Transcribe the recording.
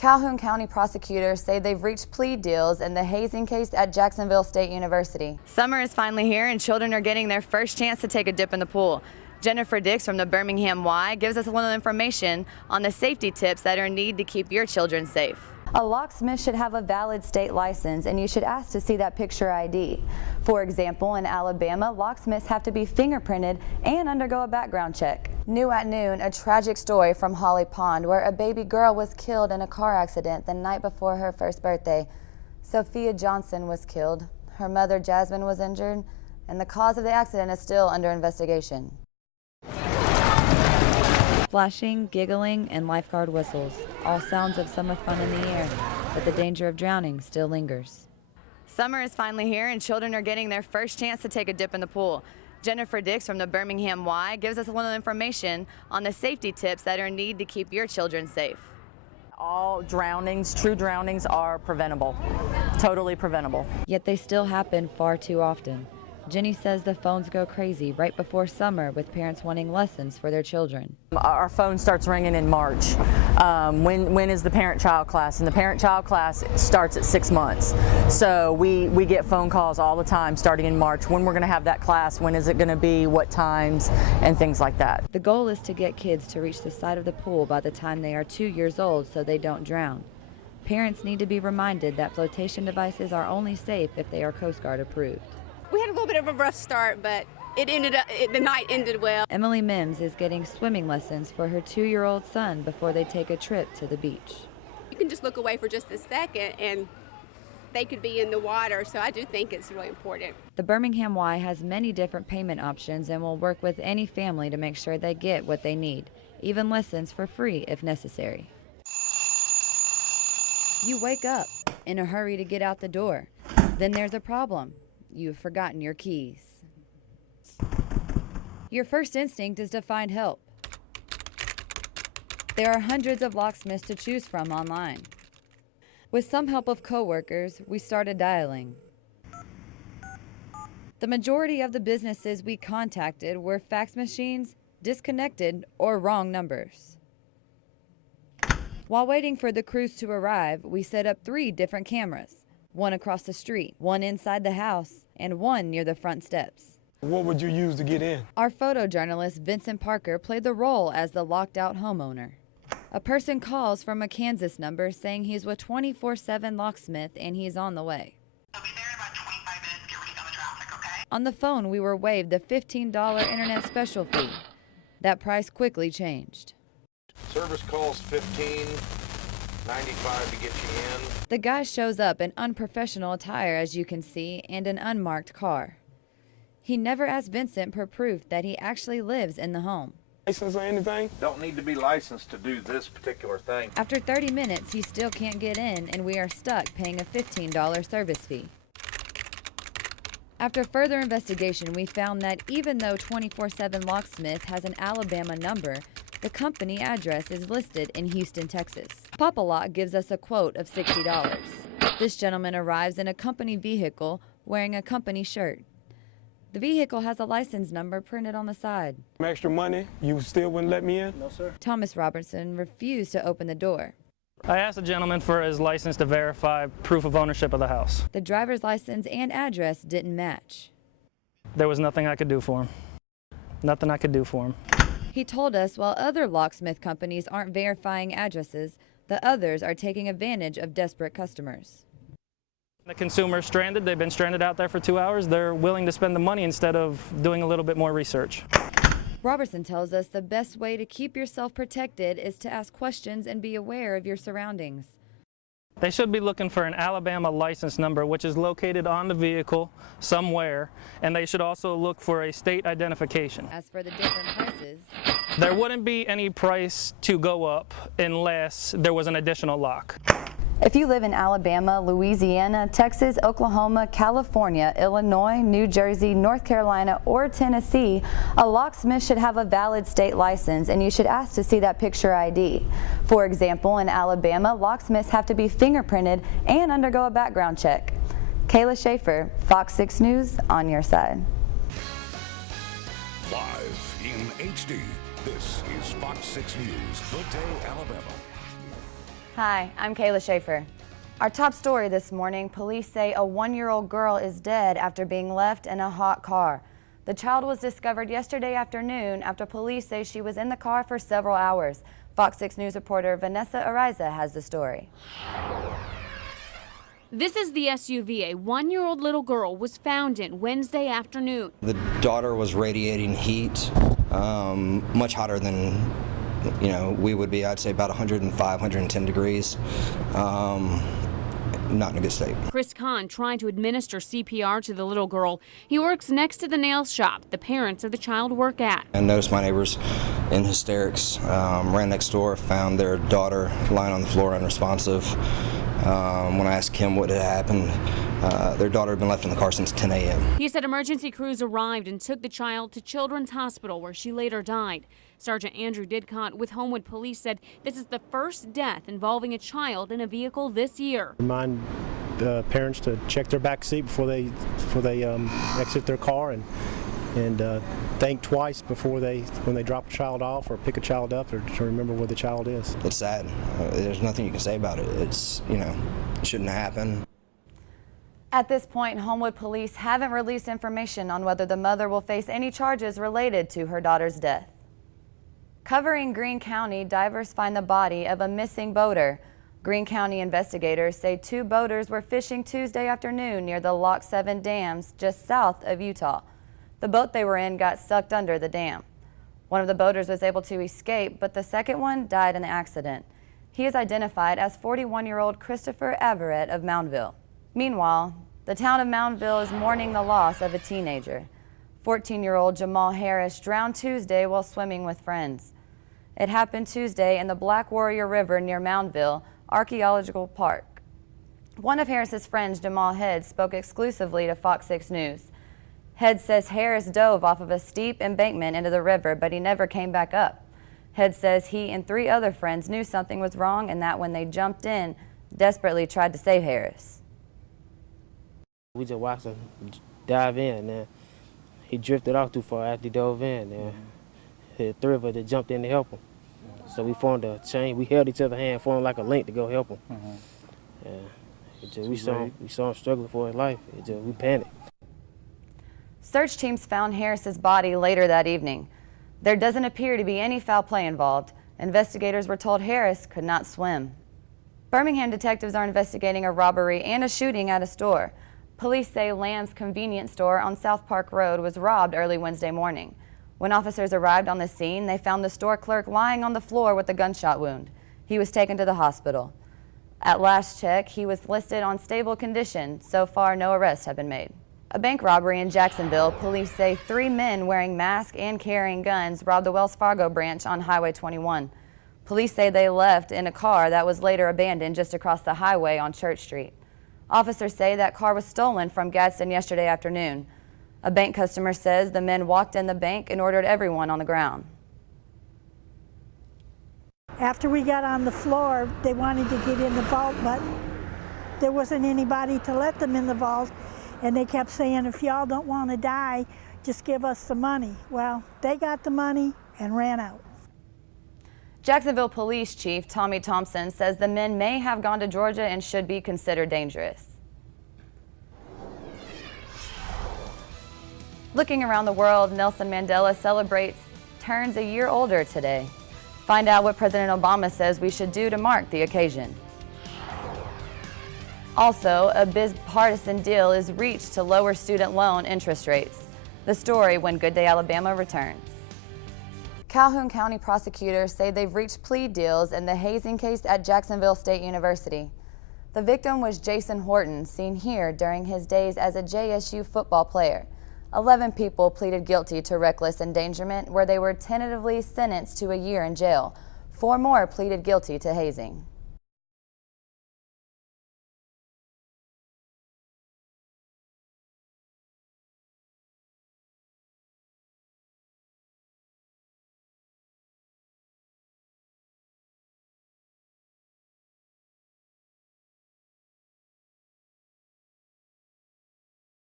Calhoun County prosecutors say they've reached plea deals in the hazing case at Jacksonville State University. Summer is finally here and children are getting their first chance to take a dip in the pool. Jennifer Dix from the Birmingham Y gives us a little information on the safety tips that are needed to keep your children safe. A locksmith should have a valid state license, and you should ask to see that picture ID. For example, in Alabama, locksmiths have to be fingerprinted and undergo a background check. New at noon, a tragic story from Holly Pond, where a baby girl was killed in a car accident the night before her first birthday. Sophia Johnson was killed, her mother Jasmine was injured, and the cause of the accident is still under investigation. Flashing, giggling, and lifeguard whistles, all sounds of summer fun in the air, but the danger of drowning still lingers. Summer is finally here and children are getting their first chance to take a dip in the pool. Jennifer Dix from the Birmingham Y gives us a little information on the safety tips that are needed to keep your children safe. All drownings, true drownings, are preventable, totally preventable. Yet they still happen far too often. Jenny says the phones go crazy right before summer with parents wanting lessons for their children. Our phone starts ringing in March. When is the parent-child class? And the parent-child class starts at 6 months. So we get phone calls all the time starting in March. When we're going to have that class, when is it going to be, what times, and things like that. The goal is to get kids to reach the side of the pool by the time they are 2 years old so they don't drown. Parents need to be reminded that flotation devices are only safe if they are Coast Guard approved. We had a little bit of a rough start, but the night ended well. Emily Mims is getting swimming lessons for her 2-year-old son before they take a trip to the beach. You can just look away for just a second and they could be in the water, so I do think it's really important. The Birmingham Y has many different payment options and will work with any family to make sure they get what they need, even lessons for free if necessary. You wake up in a hurry to get out the door. Then there's a problem. You've forgotten your keys. Your first instinct is to find help. There are hundreds of locksmiths to choose from online. With some help of coworkers, we started dialing. The majority of the businesses we contacted were fax machines, disconnected, or wrong numbers. While waiting for the crews to arrive, we set up 3 different cameras. One across the street, one inside the house, and one near the front steps. What would you use to get in? Our photojournalist Vincent Parker played the role as the locked-out homeowner. A person calls from a Kansas number saying he's with 24/7 Locksmith and he's on the way. I'll be there in about 25 minutes. Get ready on the traffic, okay? On the phone, we were waived the $15 internet special fee. That price quickly changed. Service calls $15.95 to get you in. The guy shows up in unprofessional attire, as you can see, and an unmarked car. He never asked Vincent for proof that he actually lives in the home. License or anything? Don't need to be licensed to do this particular thing. After 30 minutes, he still can't get in, and we are stuck paying a $15 service fee. After further investigation, we found that even though 24/7 Locksmith has an Alabama number, the company address is listed in Houston, Texas. Papa Lock gives us a quote of $60. This gentleman arrives in a company vehicle wearing a company shirt. The vehicle has a license number printed on the side. Extra money, you still wouldn't let me in? No, sir. Thomas Robertson refused to open the door. I asked the gentleman for his license to verify proof of ownership of the house. The driver's license and address didn't match. There was nothing I could do for him. Nothing I could do for him. He told us while other locksmith companies aren't verifying addresses, the others are taking advantage of desperate customers. The consumer's stranded. They've been stranded out there for 2 hours. They're willing to spend the money instead of doing a little bit more research. Robertson tells us the best way to keep yourself protected is to ask questions and be aware of your surroundings. They should be looking for an Alabama license number, which is located on the vehicle somewhere, and they should also look for a state identification. As for the different prices, there wouldn't be any price to go up unless there was an additional lock. if you live in Alabama, Louisiana, Texas, Oklahoma, California, Illinois, New Jersey, North Carolina, or Tennessee, a locksmith should have a valid state license, and you should ask to see that picture ID. For example, in Alabama, locksmiths have to be fingerprinted and undergo a background check. Kayla Schaefer, Fox 6 News, on your side. Live in HD, this is Fox 6 News, Good Day, Alabama. Hi, I'm Kayla Schaefer. Our top story this morning, police say a 1-year-old girl is dead after being left in a hot car. The child was discovered yesterday afternoon after police say she was in the car for several hours. Fox 6 News reporter Vanessa Ariza has the story. This is the SUV a 1-year-old little girl was found in Wednesday afternoon. The daughter was radiating heat, much hotter than we would be. I'd say about 105, 110 degrees. Not in a good state. Chris Kahn trying to administer CPR to the little girl. He works next to the nail shop the parents of the child work at. I noticed my neighbors in hysterics, ran next door, found their daughter lying on the floor unresponsive. When I asked Kim what had happened, their daughter had been left in the car since 10 a.m. He said emergency crews arrived and took the child to Children's Hospital where she later died. Sergeant Andrew Didcott with Homewood Police said this is the first death involving a child in a vehicle this year. Remind parents to check their back seat before they exit their car and think twice when they drop a child off or pick a child up, or to remember where the child is. It's sad. There's nothing you can say about it. It's, it shouldn't happen. At this point, Homewood Police haven't released information on whether the mother will face any charges related to her daughter's death. Covering Greene County, divers find the body of a missing boater. Greene County investigators say 2 boaters were fishing Tuesday afternoon near the Lock 7 dams just south of Utah. The boat they were in got sucked under the dam. One of the boaters was able to escape, but the second one died in the accident. He is identified as 41-year-old Christopher Everett of Moundville. Meanwhile, the town of Moundville is mourning the loss of a teenager. 14-year-old Jamal Harris drowned Tuesday while swimming with friends. It happened Tuesday in the Black Warrior River near Moundville Archaeological Park. One of Harris's friends, Jamal Head, spoke exclusively to Fox 6 News. Head says Harris dove off of a steep embankment into the river, but he never came back up. Head says he and 3 other friends knew something was wrong and that when they jumped in, desperately tried to save Harris. We just watched him dive in, and he drifted off too far after he dove in. And the 3 of us that jumped in to help him. So we formed a chain. We held each other's hand, formed like a link to go help him. We saw him struggling for his life. We panicked. Search teams found Harris's body later that evening. There doesn't appear to be any foul play involved. Investigators were told Harris could not swim. Birmingham detectives are investigating a robbery and a shooting at a store. Police say Lamb's convenience store on South Park Road was robbed early Wednesday morning. When officers arrived on the scene, they found the store clerk lying on the floor with a gunshot wound. He was taken to the hospital. At last check, he was listed on stable condition. So far, no arrests have been made. A bank robbery in Jacksonville, police say 3 men wearing masks and carrying guns robbed the Wells Fargo branch on Highway 21. Police say they left in a car that was later abandoned just across the highway on Church Street. Officers say that car was stolen from Gadsden yesterday afternoon. A bank customer says the men walked in the bank and ordered everyone on the ground. After we got on the floor, they wanted to get in the vault, but there wasn't anybody to let them in the vault. And they kept saying, if y'all don't want to die, just give us the money. Well, they got the money and ran out. Jacksonville Police Chief Tommy Thompson says the men may have gone to Georgia and should be considered dangerous. Looking around the world, Nelson Mandela turns a year older today. Find out what President Obama says we should do to mark the occasion. Also, a bipartisan deal is reached to lower student loan interest rates. The story when Good Day Alabama returns. Calhoun County prosecutors say they've reached plea deals in the hazing case at Jacksonville State University. The victim was Jason Horton, seen here during his days as a JSU football player. 11 people pleaded guilty to reckless endangerment, where they were tentatively sentenced to a year in jail. 4 more pleaded guilty to hazing.